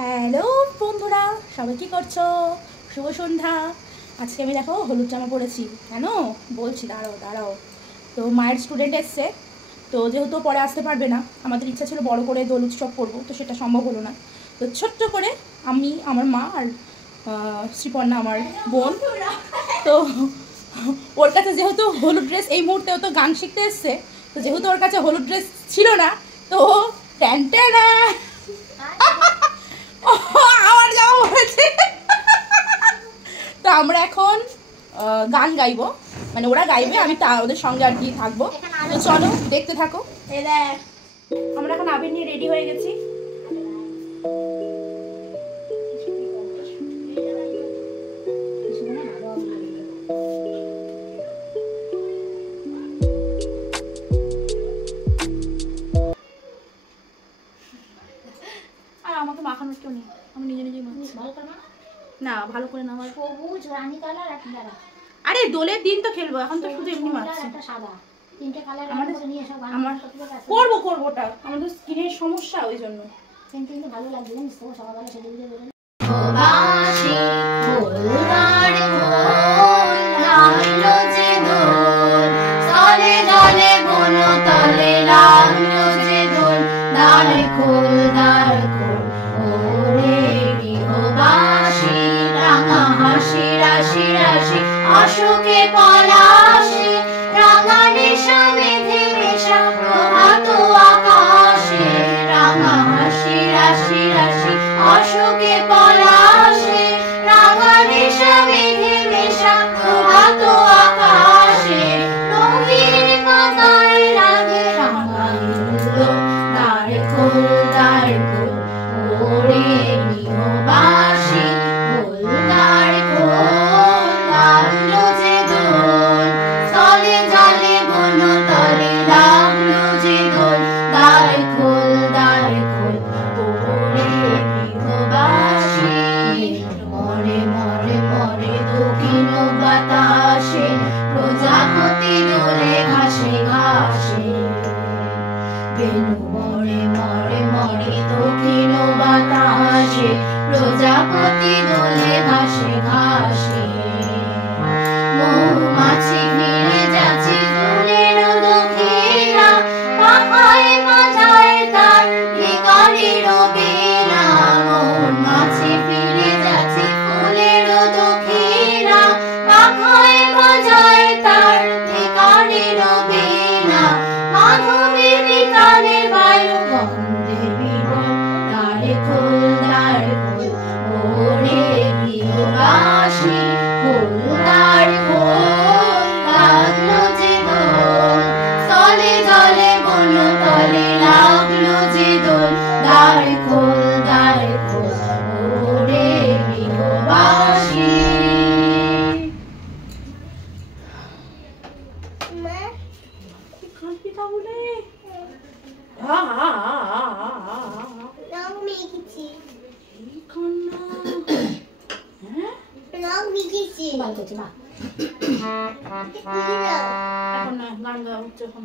Hello বন্ধুরা, সবাই কী করছো? শুভ সন্ধ্যা। আজকে আমি দেখো হলুদ জামা পরেছি। কেন বলছি, দাঁড়াও। তো মায়ের স্টুডেন্ট এসছে, তো যেহেতু পরে আসতে পারবে না, আমাদের ইচ্ছা ছিল বড় করে দোল উৎসব করবো, তো সেটা সম্ভব হলো না। তো ছোট্ট করে আমি, আমার মা আর শ্রীপর্ণা আমার বোন, তো ওর কাছে যেহেতু হলুদ ড্রেস, এই মুহূর্তে ও তো গান শিখতে এসছে, তো যেহেতু ওর কাছে হলুদ ড্রেস ছিল না, তো ট্যান্টেনা আমার জামা পড়েছে। তো আমরা এখন গান গাইবো, মানে ওরা গাইবে, আমি ওদের সঙ্গে আর কি থাকবো। তো চলো দেখতে থাকো। আমরা এখন আবির নিয়ে রেডি হয়ে গেছি। আর আমাকে মাখানোর কেউ নেই, আমি নিজে নিজেই মাখছি। না ভালো করে না, আমার সবুজ রানী কালার আর কালার। আরে দোলের দিন তো খেলবো, এখন তো শুধু এমনি মাখছি। একটা সাদা, তিনটে কালার আমাদের নিয়ে সব আমার করবো ওটা, আমাদের স্কিনের সমস্যা, ওই জন্য। কিন্তু ভালো লাগবে জানিস তো, সকালবেলা সেজে গুজে বেরোলে। বাঁশি ফুলবার ফুল নামলো যে দোল, তলে তলে বনো তলে নামলো যে দোল, দ্বার খোল ওরে গৃহবাসী, রাঙা হাসি রাশি রাশি অশোকে পলাশে, রাঙা নিশা মেঘে মেশা প্রভাত আকাশে, রাঙা হাসি রাশি রাশি অশোকে পলাশে, রাঙা নিশা মেঘে মেশা প্রভাত আকাশে, রঙিন পাতায় লাগে রাঙাইলো, দ্বার খোল ওরে গৃহবাসী, খোল দ্বার খোল লাগলো যে দোল, তলে জলে বনো তলে লাগলো যে দোল, দ্বার খোল ওরে গৃহবাসী, মরে মরে মরে দক্ষিণ বাতাসে, প্রজাপতি দোলে ঘাসে ঘাসে, বেনু মরে মরে মরে দক্ষিণ বাতাসে, প্রজাপতি দোলে ঘাসে ঘাসে, মৌমাছি ঘিরে যাচ্ছে ফুলের দক্ষিণা, পাখায় বাজায় তার ভিখারির বীণা, মৌমাছি ফিরে যাচ্ছে ফুলের দক্ষিণা, পাখায় বাজায় তার ভিখারির বীণা, মাধবী বিকালে বায়ু গন্ধে বিভোর, দ্বার খোল ওরে গৃহবাসী, খোল দ্বার খোল লাগলো যে দোল, তলে জলে বনো তলে লাগলো যে দোল, দ্বার খোল ওরে গৃহবাসী। এখন না, গান গাওয়া হচ্ছে এখন।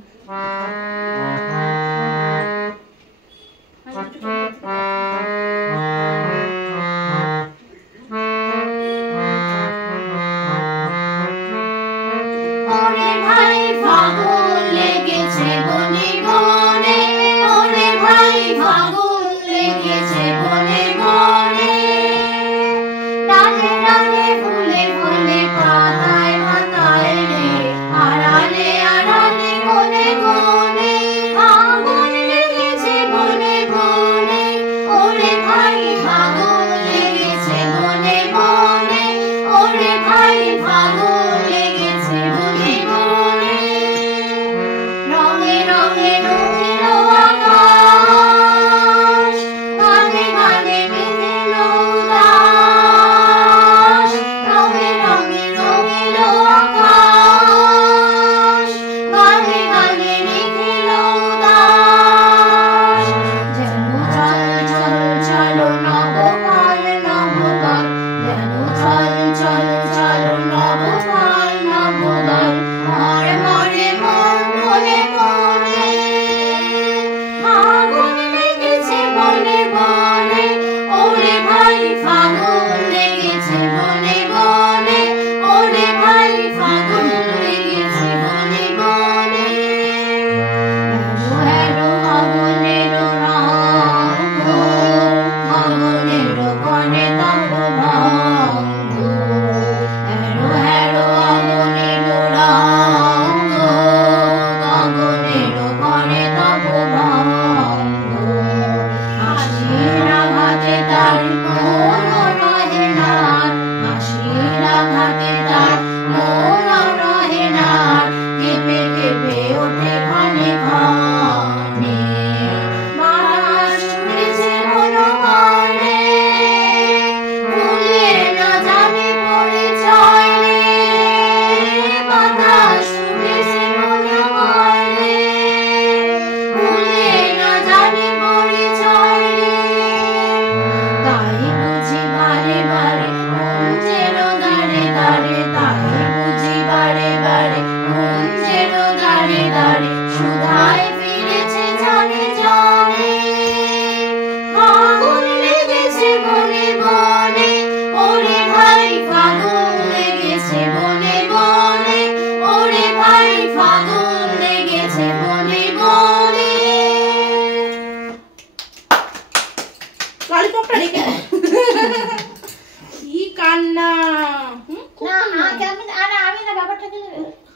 ওরে ভাই ফাগুন লেগেছে বনে বনে, ওরে ভাই ফাগুন লেগেছে বনে বনে, ডালে ডালে ফুলে ফুলে পাতায় পাতায় রে, আড়ালে আড়ালে কোণে কোণে, ফাগুন তার মন রহে না হাসির আঘাতে তার মন রহে না কেঁপে কেঁপে ওঠে ক্ষণে ক্ষণে বাতাস উড়েছে মনোমনে ভুলে না জানি পরিচয় রে বাতাস উড়েছে মনোমনে ভুলে না জানি পরিচয় রে তাই বুঝি বারে বারে কুঞ্জের দাঁড়ে দাঁড়ে তাই বুঝি বারে বারে কুঞ্জের দাঁড়ে দাঁড়ে সুধায় ফিরেছে জানে জানে ফাগুন লেগেছে বনে বনে ওরে ভাই ফাগুন লেগেছে বনে বনে ওরে ভাই ফাগুন লেগেছে বনে বনে ললিপপটা রেখে দাও। কি কান্না। না আমি না ব্যাপারটাকে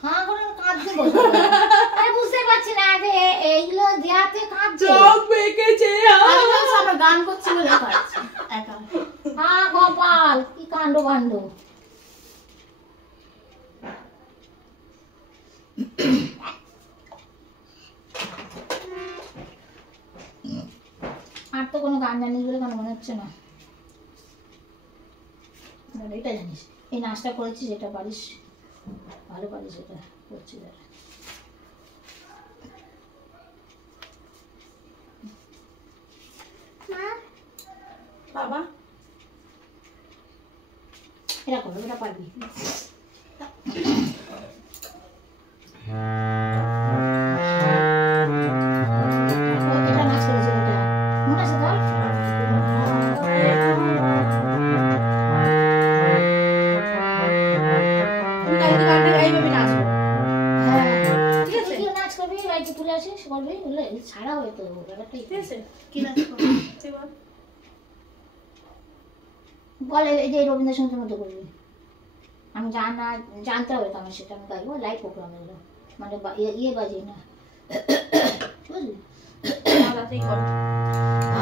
হ্যাঁ করে কাঁদতে বলবো আমি বুঝতে পারছি না যে এইগুলো দেয়াতে কাঁদছে চোখ বেঁকেছে। আমার গান করছি বলে কাঁদছে একা হ্যাঁ কপাল কি কাণ্ড কাণ্ড আর তো কোনো গান জানিস বলে কোনো মনে হচ্ছে না এটা জানিস এই নাচটা করেছিস এটা পারিস ভালো পারিস এটা করছিস বাবা এটা করো এটা পারবি এটা নাচ করেছিল এটা মনে আছে তোর তুমি কালকে গানটা গাইবে, আমি নাচবো। হ্যাঁ ঠিক আছে? তুই নাচ করবি লাইটে তুলে আসিস করবি বলে ছাড়া হয়তো ব্যাপারটা ঠিক আছে? কি নাচ করবো? তুই বল। বলে এই যে রবীন্দ্রসঙ্গীতের মতো করবি আমি জানতে হবে তো আমার সেটা আমি গাইবো লাইভ প্রোগ্রাম এগুলো মানে ইয়ে বাজিয়ে না বুঝলি তাড়াতাড়ি করো।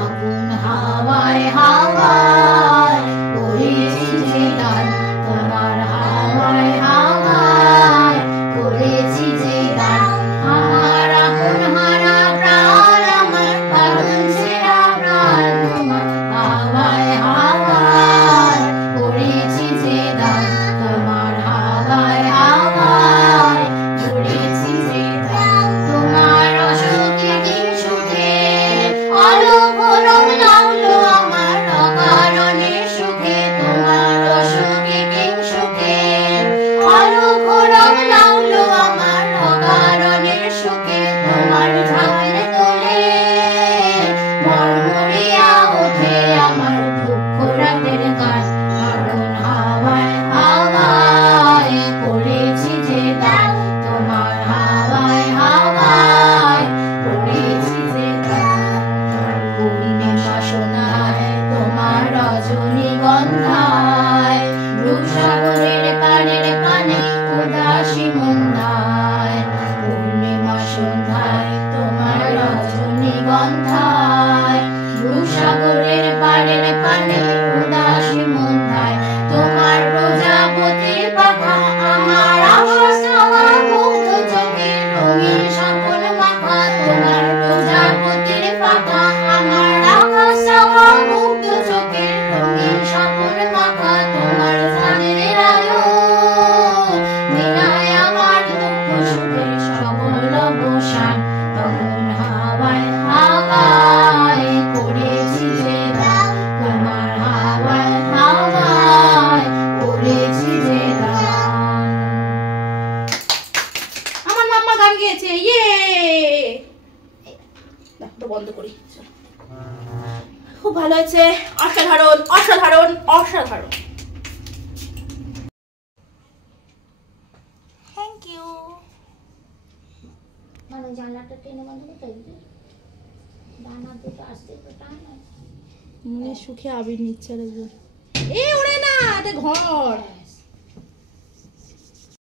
আগুন হাওয়ায় হাওয়ায় করেছি যে গান তোমার হাওয়ায় হাওয়ায় করেছি যে গান আমার আপন হারা প্রাণ আমার পাগল ছেঁড়া প্রাণ তোমার হাওয়ায় হাওয়ায় করেছি যে গান তোমার হাওয়ায় হাওয়ায় করেছি যে গান তোমার অসুখে কি সুখে আলোক রং লাগলো আমার অকারণে সুখে তোমার অসুখে কি সুখে আলোক রং লাগলো আমার অকারণে সুখে তোমার ঝাঁকে তোলে মরমরিয়া ওঠে আমার দুঃখ রাতের গান আগুন হাওয়ায় হাওয়ায় করেছি যে গান তোমার হাওয়ায় হাওয়ায় করেছি যে গান পূর্ণিমা সোনায় তোমার রজনীগন্ধায় রূপসাগরের কানের কানে উদাসী মন্দায় পূর্ণিমা সন্ধ্যায় তোমার রজনীগন্ধায় রূপসাগরের পাড়ের কানে উদাসী মন্দায় তোমার প্রজাপতির পাখা আমার আশা চাওয়া মুগ্ধ চোখে রঙিন স্বপ্ন মাখা তোমার প্রজাপতির পাখা আমার আশা চাওয়া মুগ্ধ চোখে রঙিন স্বপ্ন মাখা তোমার চাঁদের আলো মিলায় আমার দুঃখ সুখের সকল অবসান তখন হাওয়ায় হাওয়ায় করেছি যে গান তোমার হাওয়ায় হাওয়ায় করেছি যে গান আমার মাম্মা গান গেয়েছে, ইয়ে। না, ওটা বন্ধ করি। চল। খুব ভালো হয়েছে, অসাধারণ অসাধারণ অসাধারণ। Thank you. মানে জানলাটা টেনে বন্ধ করতে হবে ডানা দুটো আসতে তো টান মনে সুখে আবির নিচ্ছে আর একজন। এ ওরে না, এটা ঘর।